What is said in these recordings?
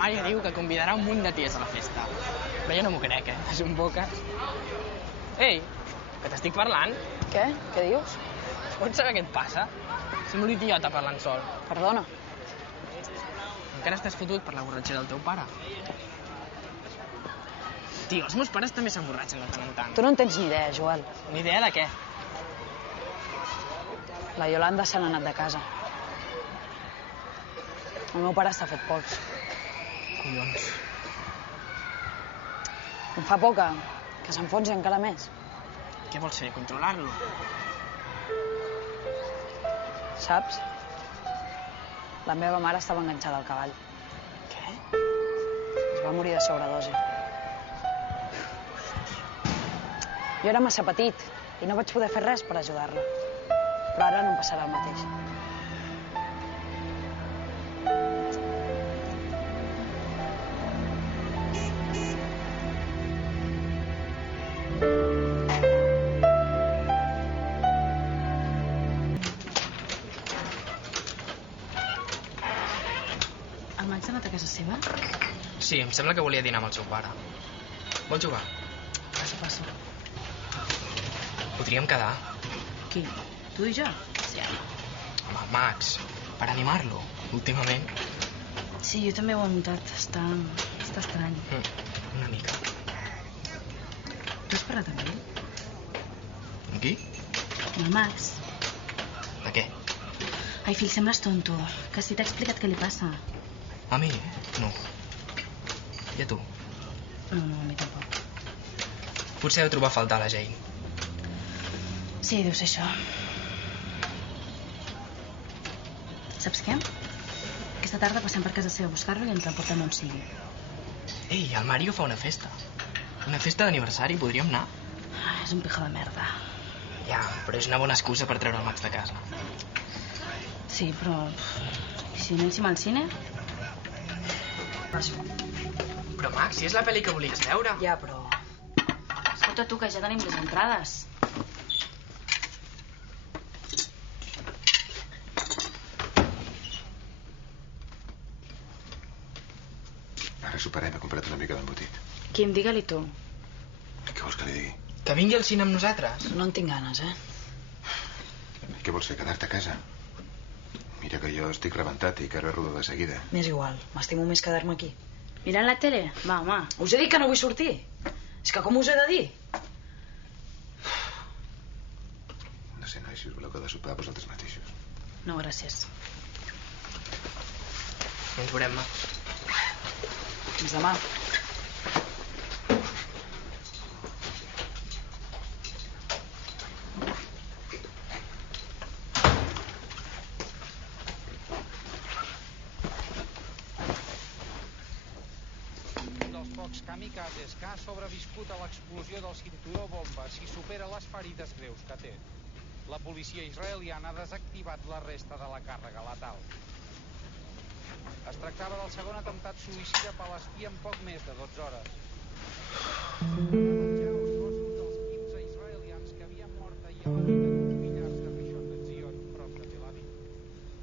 Mario diu que convidarà un munt de ties a la festa. Però jo no m'ho crec, És un boca. Ei, que t'estic parlant. Què? Què dius? Pots saber què et passa? Sembla un idiota parlant sol. Perdona. Encara estàs fotut per la borratxera del teu pare. Tio, els meus pares també s'emborratxen de tant en tant. Tu no en tens ni idea, Joel. Ni idea de què? La Iolanda se n'ha anat de casa. El meu pare està fet pols. Collons. Em fa por que s'enfonsi encara més. Què vols fer, controlar-lo? Saps? La meva mare estava enganxada al cavall. Què? Es va morir de sobredosi. Jo era massa petit i no vaig poder fer res per ajudar-la. Però ara no em passarà el mateix. El Max ha anat a casa seva? Sí, em sembla que volia dinar amb el seu pare. Vol jugar? Passa. Podríem quedar. Qui? Tu i jo? Sí. Amb el Max, per animar-lo, últimament. Sí, jo també ho he notat. Està estrany. Una mica. Tu has parlat amb ell? Amb qui? Amb el Max? De què? Ai, fill, sembles tonto. Que si t'ha explicat què li passa. A mi? No. I a tu? No, a mi tampoc. Potser deu trobar a faltar la Jane. Sí, deu ser això. Saps què? Aquesta tarda passem per casa seva a buscar-lo i ens l'emportem on sigui. Ei, el Mario fa una festa. Una festa d'aniversari, podríem anar? És un pijo de merda. Ja, però és una bona excusa per treure el Max de casa. Sí, però... I si anéssim al cine? Però Max, si és la pel·li que volies veure. Ja, però... Escolta tu, que ja tenim les entrades. Ara soparem, he comprat una mica d'embotit. Quim, digue-li tu. Què vols que li digui? Que vingui al cine amb nosaltres. No en tinc ganes, I què vols fer, quedar-te a casa? Mira que jo estic rebentat i que ara rodo de seguida. M'és igual, m'estimo més quedar-me aquí. Mirant la tele? Va, home. Us he dit que no vull sortir. És que com us he de dir? No sé, noi, si us voleu quedar a sopar vosaltres mateixos. No, gràcies. Ens veurem, Max. Fins demà. kamikazes que ha sobreviscut a l'explosió del cinturó bomba si supera les ferides greus que té. La policia israeliana ha desactivat la resta de la càrrega letal. Es tractava del segon atemptat suïcida palestí en poc més de 12 hores. Els cossos dels 15 israelians que havien mort ahir a la nit en uns millars de Rishon LeZion, prop de Tel Aviv.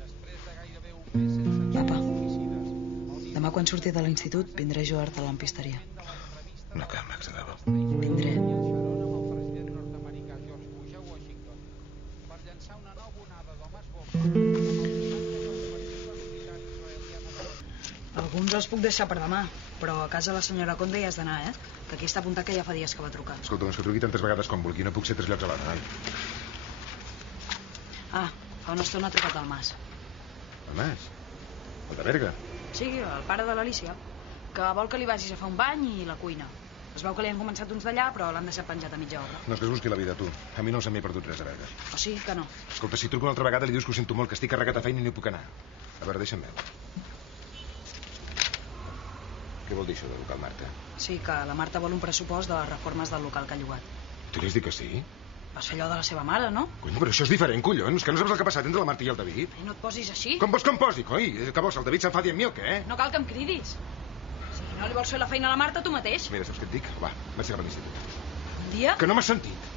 Després de gairebé un mes sense Papa, suïcides... demà quan surti de l'institut vindré a ajudar-te a l'empisteria. No cal, Max, de debò. Vindré. Alguns els puc deixar per demà, però a casa la senyora Conde hi has d'anar, Que aquí està apuntat que ja fa dies que va trucar. Escolta, doncs que truqui tantes vegades com vulgui. No puc ser 3 llocs a l'hora, noi. Ah, fa una estona ha trucat al Mas. El Mas? El de Berga? Sí, el pare de l'Alicia, que vol que li vagis a fer un bany i la cuina. Es veu que li han començat uns d'allà, però l'han deixat penjat a mitja obra. No és que es busqui la vida, tu. A mi no se m'hi ha perdut res a Berga. O sí, que no. Escolta, si truco una altra vegada li dius que ho sento molt, que estic carregat a feina i no hi puc anar. A veure, deixa'm veure. Què vol dir això del local, Marta? Sí, que la Marta vol un pressupost de les reformes del local que ha llogat. Tu li has dit que sí? Vas fer allò de la seva mare, no? Cony, però això és diferent, collons. Que no saps el que ha passat entre la Marta i el David? No et posis així. Com vols que em posi, coi? Que vols, el David s'enfadi amb mi o què? No cal que em cridis. Si no li vols fer la feina a la Marta, tu mateix. Mira, saps què et dic? Va, vaig cap a l'institut. Un dia... Que no m'has sentit.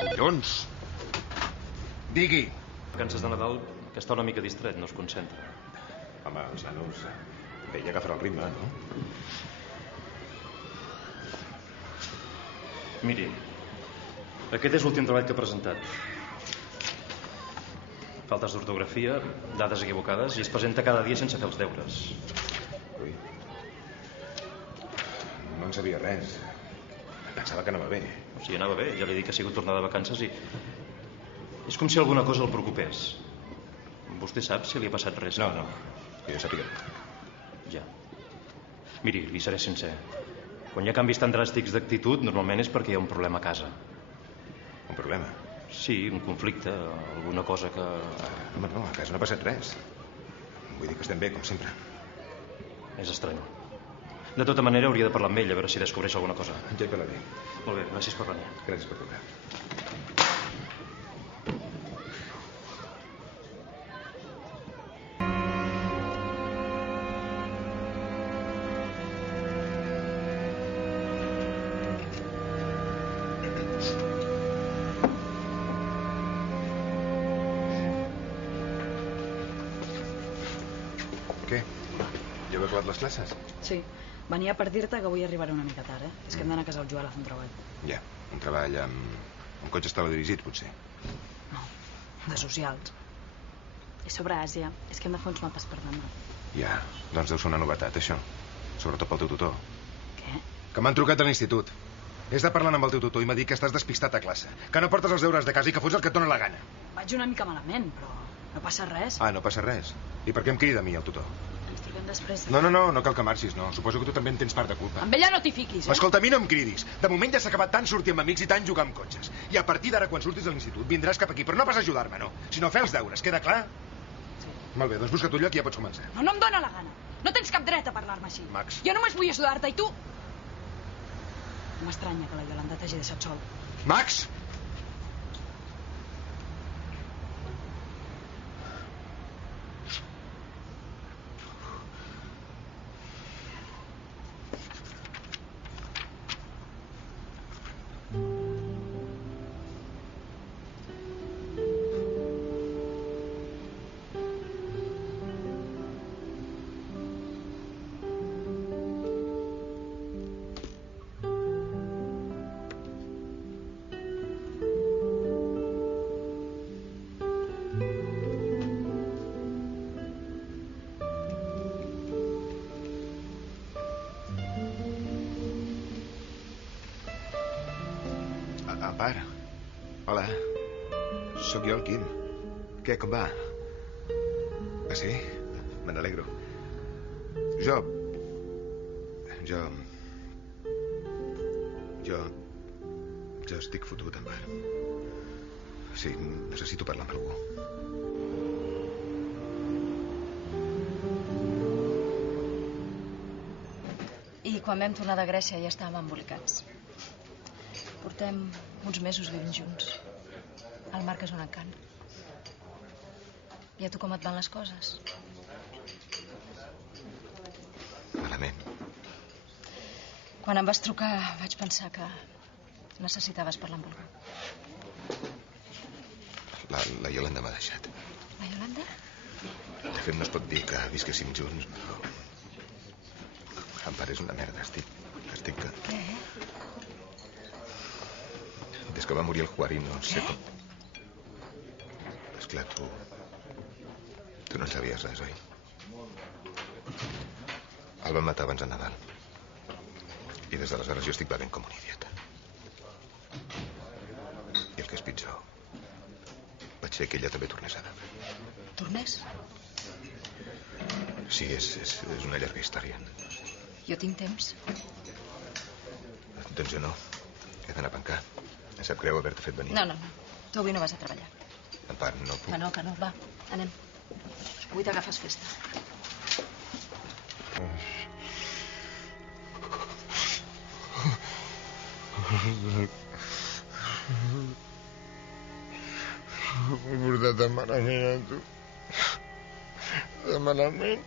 Collons! Digui! Vacances de Nadal, que està una mica distret, no es concentra. Home, els nanos... Veia agafar el ritme, no? Miri, aquest és l'últim treball que he presentat. Faltes d'ortografia, dades equivocades, i es presenta cada dia sense fer els deures. Ui. No en sabia res. Pensava que anava bé. O sigui, anava bé, ja li dic que ha sigut tornada de vacances i... És com si alguna cosa el preocupés. Vostè sap si li ha passat res? No, que jo sàpiga. Ja. Miri, li seré sincer. Quan hi ha canvis tan dràstics d'actitud, normalment és perquè hi ha un problema a casa. Un problema? Sí, un conflicte, alguna cosa que... Home, no, a casa no ha passat res. Vull dir que estem bé, com sempre. És estrany. De tota manera, hauria de parlar amb ell, a veure si descobreix alguna cosa. Ja hi parlaré. Molt bé, gràcies per venir. Gràcies per trucar. Què? Ja heu acabat les classes? Sí, venia per dir-te que avui arribaré una mica tard, És que hem d'anar a casa el Joel a fer un treball. Ja, un treball amb cotxes teledirigits, potser. No, de socials. I sobre Àsia, és que hem de fer uns mapes per demà. Ja, doncs deu ser una novetat, això. Sobretot pel teu tutor. Què? Que m'han trucat de l'institut. He de parlant amb el teu tutor i m'ha dit que estàs despistat a classe, que no portes els deures de casa i que fots el que et dóna la gana. Vaig una mica malament, però no passa res. Ah, no passa res. I per què em crida a mi, el tutor? Ens truquem després. No cal que marxis, no. Suposo que tu també en tens part de culpa. Amb ella no t'hi fiquis, Escolta, a mi no em cridis. De moment ja s'ha acabat tant sortir amb amics i tant jugar amb cotxes. I a partir d'ara, quan surtis de l'institut, vindràs cap aquí, però no pas a ajudar-me, no. Sinó a fer els deures, queda clar? Sí. Molt bé, doncs busca't un lloc i ja pots començar. No em dóna la gana. No tens cap dret a parlar-me així. Max. Jo només vull ajudar-te i tu... M'estranya que la Iolanda t'hagi deixat sol. Max! Pare. Hola. Sóc jo, el Quim. Què, com va? Ah, sí? Me n'alegro. Jo estic fotut, en pare. Sí, necessito parlar amb algú. I quan vam tornar de Grècia ja estàvem embolicats. Portem uns mesos vivint junts. El Marc és un encant. I a tu com et van les coses? Malament. Quan em vas trucar vaig pensar que necessitaves parlar amb algú. La Iolanda m'ha deixat. La Iolanda? De fet, no es pot dir que visquéssim junts. En pare és una merda, estic que... Què? Des que va morir el Juari no sé com... Esclar, tu no en sabies res, oi? El van matar abans de Nadal. I des d'aleshores jo estic bevent com un idiota. I el que és pitjor, vaig fer que ella també tornés a beure. Tornés? Sí, és una llarga història. Jo tinc temps. Doncs jo no. He d'anar a pencar. Em sap greu haver-te fet venir. No. Tu avui no vas a treballar. En part, no puc. Que no. Va, anem. Avui t'agafes festa. M'he portat malament a tu. Malament.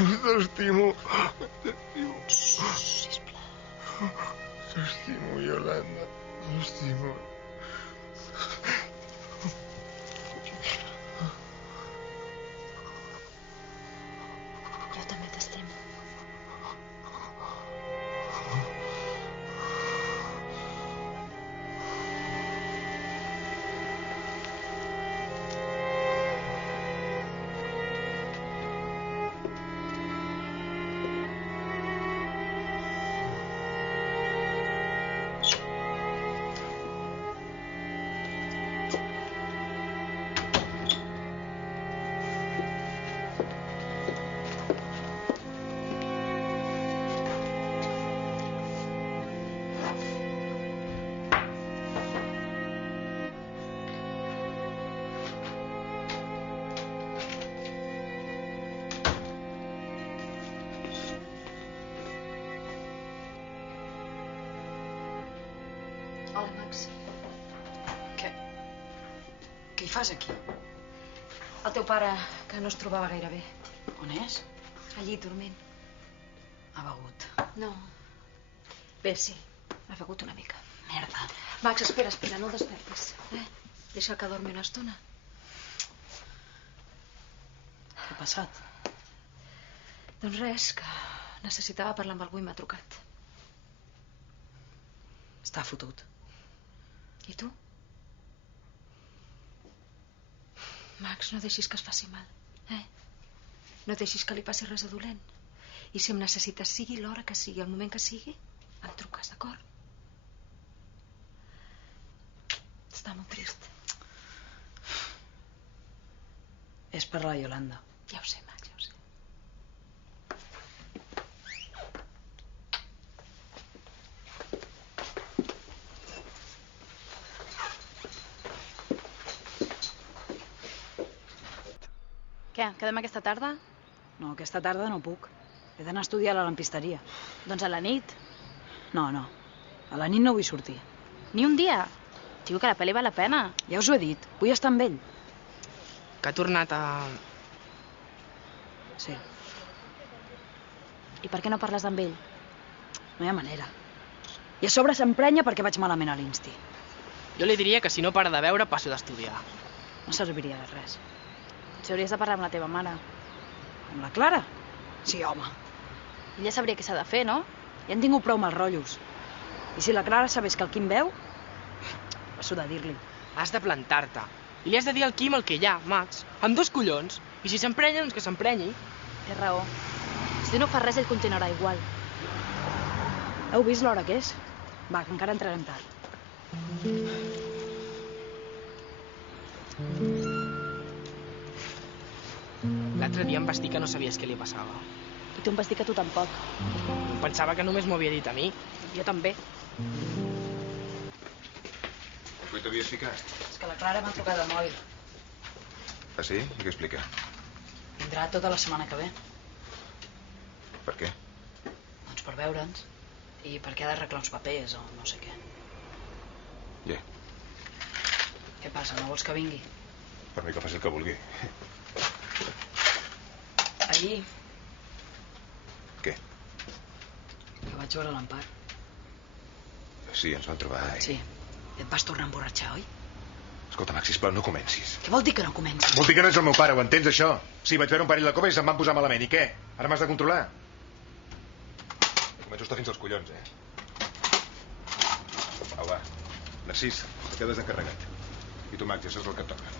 T'estimo. Sisplau. T'estimo, Yolanda. T'estimo. Jo també t'estimo. Hola, Max. Què hi fas aquí? El teu pare, que no es trobava gaire bé. On és? Allí, dormint. Ha begut. No. Bé, sí. Ha begut una mica. Merda. Max, espera, no el despertis. Deixa que dormi una estona. Què ha passat? Doncs res, que necessitava parlar amb algú i m'ha trucat. Està fotut. I tu? Max, no deixis que es faci mal, No deixis que li passi res de dolent. I si em necessites, sigui l'hora que sigui, el moment que sigui, em truques, d'acord? Està molt trist. És per la Yolanda. Ja ho sé, Max, ja ho sé. Què, quedem aquesta tarda? No, aquesta tarda no puc. He d'anar a estudiar a la lampisteria. Doncs a la nit. No. A la nit no vull sortir. Ni un dia. Diu que la pel·li val la pena. Ja us ho he dit. Vull estar amb ell. Que ha tornat a... Sí. I per què no parles amb ell? No hi ha manera. I a sobre s'emprenya perquè vaig malament a l'Insti. Jo li diria que si no para de veure, passo d'estudiar. No serviria de res. Si hauries de parlar amb la teva mare. Amb la Clara? Sí, home. Ella sabria què s'ha de fer, no? Ja han tingut prou mals rotllos. I si la Clara sabés que el Quim veu, passo de dir-li. Has de plantar-te. I li has de dir al Quim el que hi ha, Max. Amb 2 collons. I si s'emprenya, doncs que s'emprenyi. Té raó. Si tu no fas res, ell continuarà igual. Heu vist l'hora que és? Va, que encara entrarem tard. L'altre dia em vas dir que no sabies què li passava. I tu em vas dir que tu tampoc. Em pensava que només m'ho havia dit a mi. Jo també. Avui t'havies ficat? És que la Clara m'ha trucat al mòbil. Ah, sí? I què explica? Vindrà tota la setmana que ve. Per què? Doncs per veure'ns. I perquè ha d'arreglar uns papers o no sé què. Ja. Què passa, no vols que vingui? Per mi que faci el que vulgui. Ahir, Què? que vaig veure l'Empar. Sí, ens vam trobar. Sí. I et vas tornar a emborratxar, oi? Escolta, Max, sisplau, no comencis. Què vol dir que no comenci? Vol dir que no ets el meu pare, ho entens, això? Sí, vaig veure un parell de copes i se'm van posar malament. I què? Ara m'has de controlar? Començo a estar fins als collons, Au, va. Narcís, et quedes encarregat. I tu, Max, ja saps el que et toca.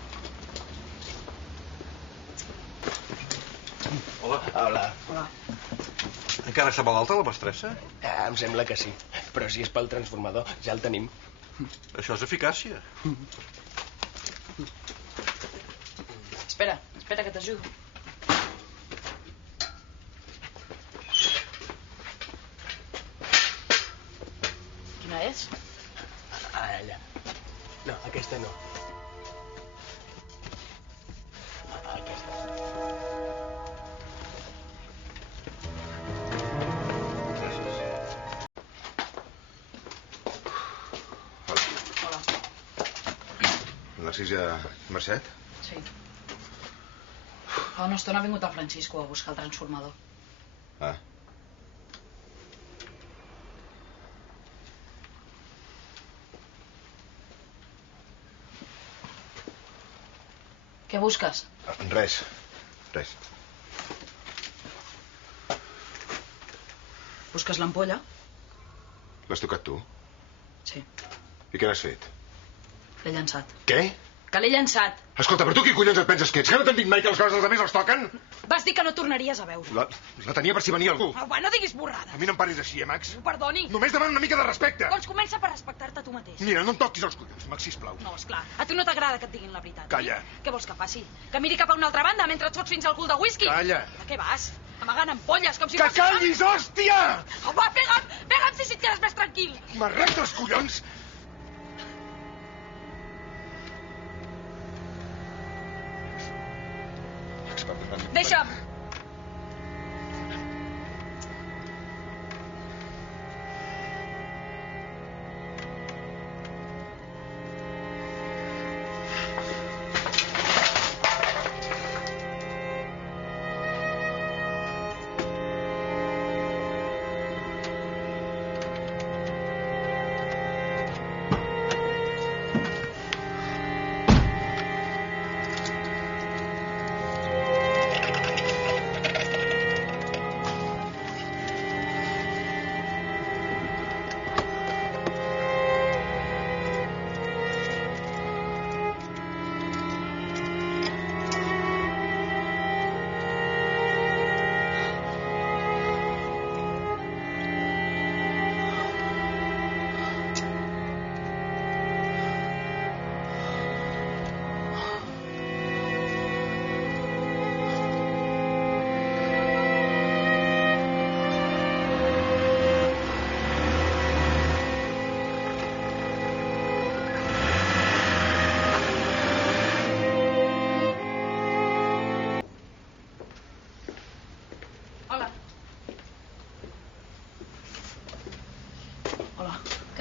Hola. Hola. Hola. Encara està malalta la mestressa? Em sembla que sí. Però si és pel transformador, ja el tenim. Això és eficàcia. Espera que t'ajudo. Quina és? Allà. No, aquesta no. Aquesta. Hola. Narcís ja ha marxat? Sí. Fa una estona ha vingut el Francisco a buscar el transformador. Ah. Què busques? Res. Res. Busques l'ampolla? L'has tocat tu? Sí. I què n'has fet? L'he llançat. Què? Que l'he llançat. Escolta, però tu qui collons et penses que ets? Que no t'han dit mai que les coses dels altres els toquen? Vas dir que no tornaries a veure. La tenia per si venia algú. Oh, va, no diguis borrades. A mi no em paris així, Max. Perdoni. Només demano una mica de respecte. Doncs comença per respectar-te tu mateix. Mira, no em toquis els collons, Max, sisplau. No, esclar. A tu no t'agrada que et diguin la veritat. Calla. Què vols que faci? Que miri cap a una altra banda mentre et fots fins al cul de whisky? Calla. A què vas? Amagant ampolles com si... Que callis, hòstia! Oh, va, pega'm si et quedes més tranquil. M'arrenco els collons! Deixa'm.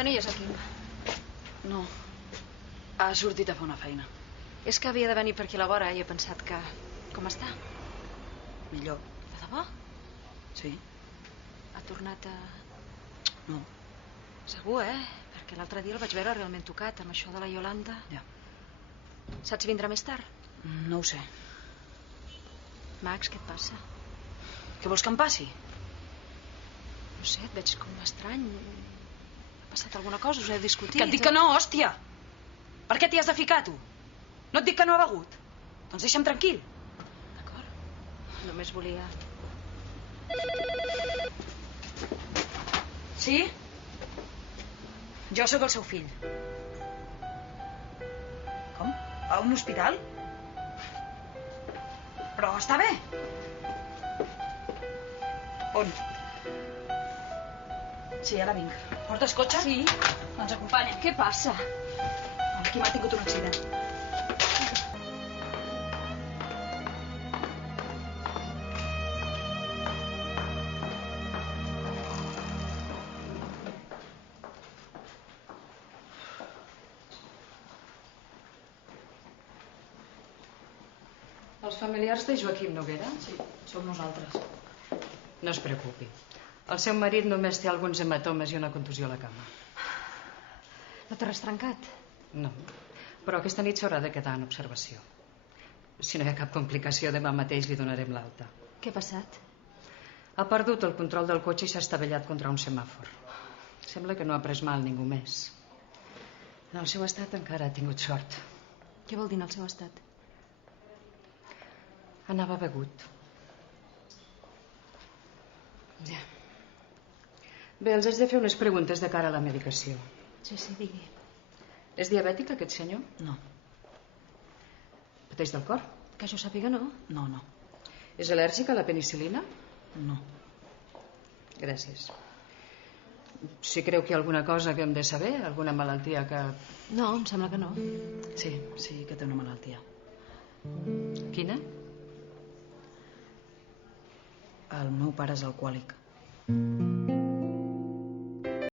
Que no hi és aquí? No. Ha sortit a fer una feina. És que havia de venir per aquí a la vora i he pensat que... Com està? Millor. De debò? Sí. Ha tornat a... No. Segur, Perquè l'altre dia el vaig veure realment tocat amb això de la Iolanda. Ja. Saps vindrà més tard? No ho sé. Max, què et passa? Què vols que em passi? No sé, et veig com estrany. Ha passat alguna cosa? Us heu discutit? Que et dic que no, hòstia! Per què t'hi has de ficar, tu? No et dic que no ha begut? Doncs deixa'm tranquil. D'acord. Només volia... Sí? Jo sóc el seu fill. Com? A un hospital? Però està bé. On? Sí, ara vinc. Portes cotxe? Sí. Doncs acompanya. Què passa? Aquí m'ha tingut un accident. Els familiars de Joaquim Noguera? Sí, som nosaltres. No es preocupi. El seu marit només té alguns hematomes i una contusió a la cama. No t'ha res trencat? No, però aquesta nit s'haurà de quedar en observació. Si no hi ha cap complicació, demà mateix li donarem l'alta. Què ha passat? Ha perdut el control del cotxe i s'ha estavellat contra un semàfor. Sembla que no ha pres mal ningú més. En el seu estat encara ha tingut sort. Què vol dir en el seu estat? Anava begut. Ja. Bé, els haig de fer unes preguntes de cara a la medicació. Sí, digui. És diabètic, aquest senyor? No. Pateix del cor? Que jo sàpiga, no. No. És al·lèrgic a la penicil·lina? No. Gràcies. Si creu que hi ha alguna cosa que hem de saber, alguna malaltia que... No, em sembla que no. Sí que té una malaltia. Quina? El meu pare és alcohòlic.